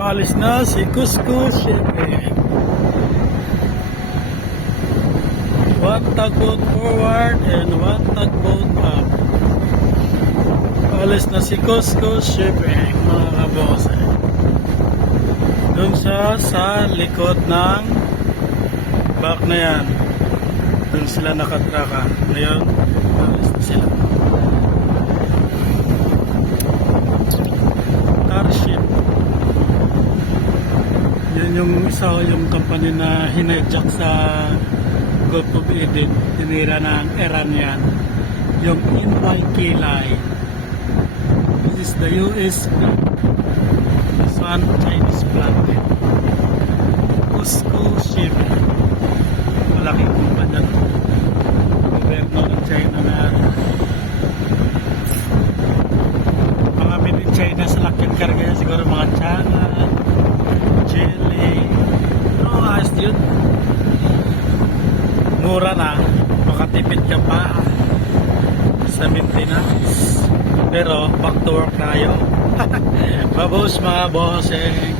Paalis na si Cusco Shipping. One tugboat forward and one tugboat up. Paalis na si Cusco Shipping, mga kabose. Doon sa likod ng back na yan. Doon sila nakatraka. Ngayon, paalis na sila. Starship. Yan yung isa yung company na hinajak sa Gulf of Eden. Tinira ng Iranian. Yung NYK line. This is the US flag. This one Chinese flag din. Cusco Shipping. Malaking kumpanya. Gobyerno ng China na mga made in China sa laking karga yan. Siguro mga China, Chile. No, ayos yun. Mura na. Makatipid ka pa sa maintenance. Pero back to work tayo. Babos mga bossing.